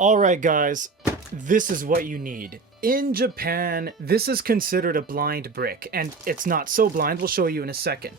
Alright guys, this is what you need. In Japan, this is considered a blind brick, and it's not so blind, we'll show you in a second.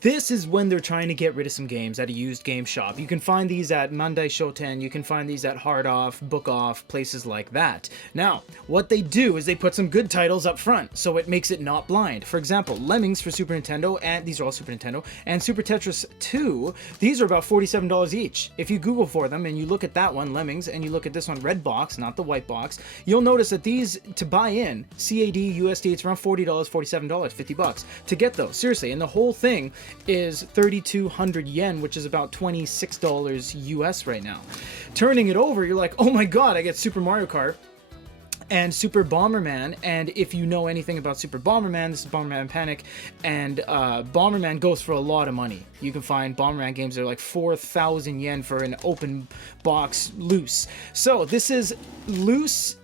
This is when they're trying to get rid of some games at a used game shop. You can find these at Mandai Shoten, you can find these at Hard Off, Book Off, places like that. Now, what they do is they put some good titles up front, so it makes it not blind. For example, Lemmings for Super Nintendo, and these are all Super Nintendo, and Super Tetris 2, these are about $47 each. If you Google for them and you look at that one, Lemmings, and you look at this one, red box, not the white box, you'll notice that these, to buy in, CAD, USD, it's around $40, $47, 50 bucks to get those, seriously, and the whole thing is 3,200 yen, which is about $26 US right now. Turning it over, you're like, oh my god, I get Super Mario Kart and Super Bomberman, and if you know anything about Super Bomberman, this is Bomberman Panic, and Bomberman goes for a lot of money. You can find Bomberman games that are like 4,000 yen for an open box loose. So this is loose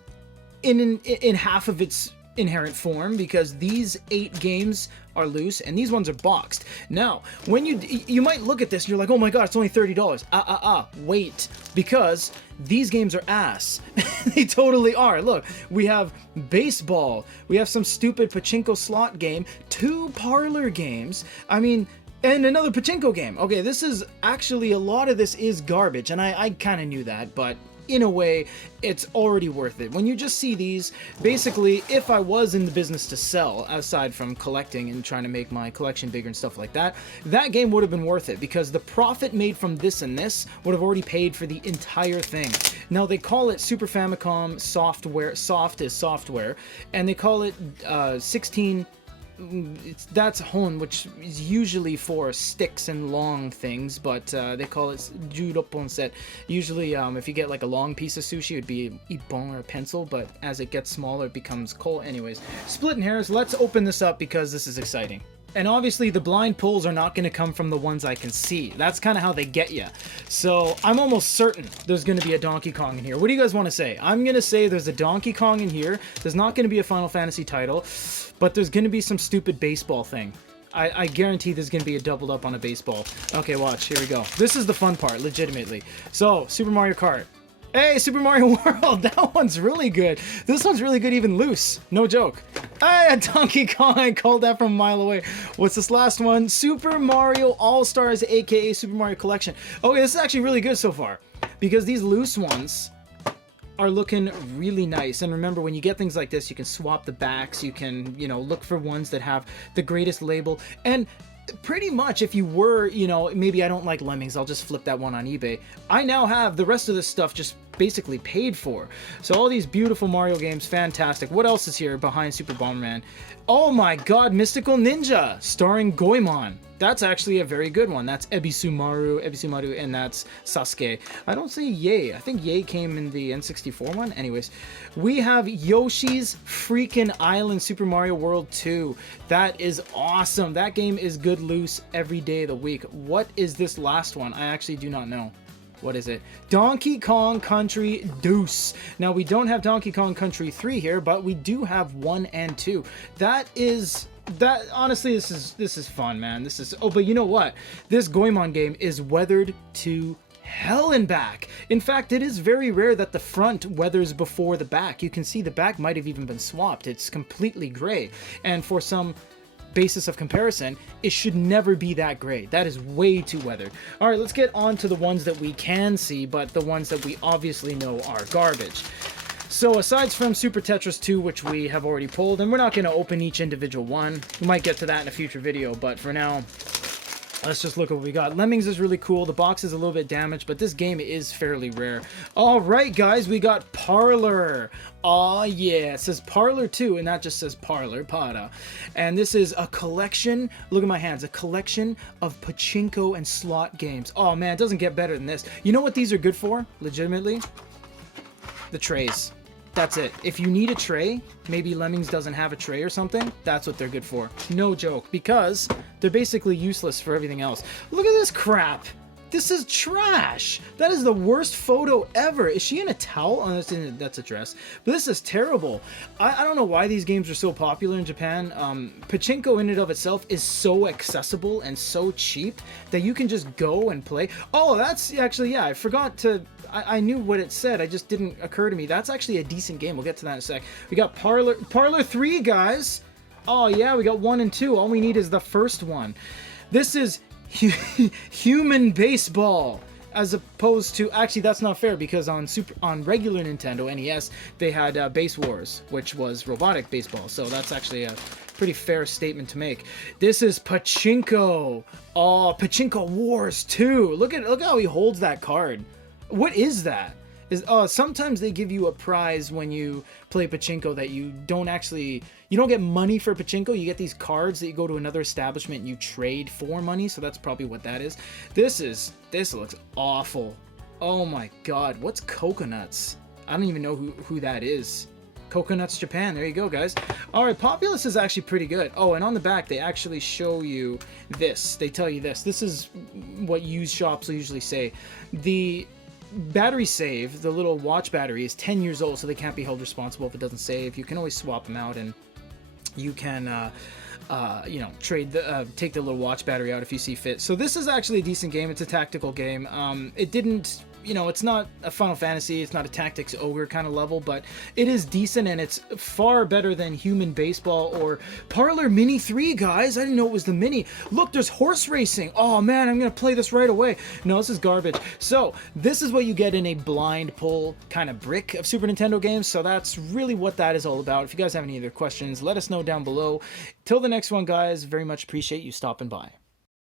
in half of its inherent form, because these 8 games are loose and these ones are boxed. Now, when you might look at this and you're like, oh my god, it's only $30. Wait, because these games are ass. They totally are. Look, we have baseball, we have some stupid pachinko slot game, 2 parlor games, I mean, and another pachinko game. Okay, this is actually, a lot of this is garbage, and I kind of knew that, but in a way, it's already worth it. When you just see these, basically, if I was in the business to sell, aside from collecting and trying to make my collection bigger and stuff like that, that game would have been worth it, because the profit made from this and this would have already paid for the entire thing. Now, they call it Super Famicom software, soft is software, and they call it 16... that's Hon, which is usually for sticks and long things, but they call it Judoppon set. Usually, if you get like a long piece of sushi, it would be ippon or a pencil, but as it gets smaller, it becomes kohl. Anyways, splitting hairs, let's open this up because this is exciting. And obviously, the blind pulls are not going to come from the ones I can see. That's kind of how they get you. So, I'm almost certain there's going to be a Donkey Kong in here. What do you guys want to say? I'm going to say there's a Donkey Kong in here. There's not going to be a Final Fantasy title, but there's going to be some stupid baseball thing. I guarantee there's going to be a doubled up on a baseball. Okay, watch. Here we go. This is the fun part, legitimately. So, Super Mario Kart. Hey, Super Mario World, that one's really good. This one's really good even loose, no joke. Hey, a Donkey Kong, I called that from a mile away. What's this last one? Super Mario All-Stars, aka Super Mario Collection. Okay, this is actually really good so far, because these loose ones are looking really nice. And remember, when you get things like this, you can swap the backs, you can, you know, look for ones that have the greatest label, and pretty much, if you were, you know, maybe I don't like Lemmings, I'll just flip that one on eBay. I now have the rest of this stuff just basically paid for. So all these beautiful Mario games, fantastic. What else is here behind Super Bomberman? Oh my god, Mystical Ninja, starring Goemon. That's actually a very good one. That's Ebisumaru, and that's Sasuke. I don't see Yay. I think Yay came in the N64 one. Anyways, we have Yoshi's Freaking Island Super Mario World 2. That is awesome. That game is good loose every day of the week. What is this last one? I actually do not know. What is it? Donkey Kong Country Deuce. Now, we don't have Donkey Kong Country 3 here, but we do have 1 and 2. Honestly, this is fun, man. Oh, but you know what? This Goemon game is weathered to hell and back. In fact, it is very rare that the front weathers before the back. You can see the back might have even been swapped. It's completely gray. And for some basis of comparison, it should never be that gray. That is way too weathered. All right, let's get on to the ones that we can see, but the ones that we obviously know are garbage. So aside from Super Tetris 2, which we have already pulled, and we're not going to open each individual one. We might get to that in a future video, but for now, let's just look at what we got. Lemmings is really cool. The box is a little bit damaged, but this game is fairly rare. All right, guys, we got Parlor. Oh yeah, it says Parlor 2, and that just says Parlor, Para. And this is a collection, look at my hands, a collection of pachinko and slot games. Oh man, it doesn't get better than this. You know what these are good for, legitimately? The trays. That's it. If you need a tray, maybe Lemmings doesn't have a tray or something, that's what they're good for. No joke, because they're basically useless for everything else. Look at this crap. This is trash. That is the worst photo ever. Is she in a towel? Oh, that's a dress. But this is terrible. I don't know why these games are so popular in Japan. Pachinko in and of itself is so accessible and so cheap that you can just go and play. Oh, that's actually, yeah, I forgot to... I knew what it said. I just didn't occur to me. That's actually a decent game. We'll get to that in a sec. We got Parlor 3, guys. Oh, yeah, we got 1 and 2. All we need is the first one. This is... human baseball, as opposed to, actually that's not fair, because on regular Nintendo NES they had Base Wars, which was robotic baseball, so that's actually a pretty fair statement to make. This is Pachinko. Oh, Pachinko Wars 2. Look how he holds that card. What is that? Sometimes they give you a prize when you play Pachinko that you don't get money for Pachinko. You get these cards that you go to another establishment and you trade for money, so that's probably what that is. This looks awful. Oh my god, what's Coconuts? I don't even know who that is. Coconuts Japan, there you go, guys. Alright, Populous is actually pretty good. Oh, and on the back they actually show you this. They tell you this. This is what used shops will usually say. The battery save, the little watch battery, is 10 years old, so they can't be held responsible if it doesn't save. You can always swap them out, and you can take the little watch battery out if you see fit. So this is actually a decent game. It's a tactical game. It didn't, it's not a Final Fantasy, it's not a Tactics Ogre kind of level, but it is decent, and it's far better than Human Baseball or Parlor Mini 3, guys. I didn't know it was the Mini. Look, there's horse racing. Oh man, I'm gonna play this right away. No, this is garbage. So this is what you get in a blind pull kind of brick of Super Nintendo games, so that's really what that is all about. If you guys have any other questions, let us know down below. Till the next one, guys, very much appreciate you stopping by.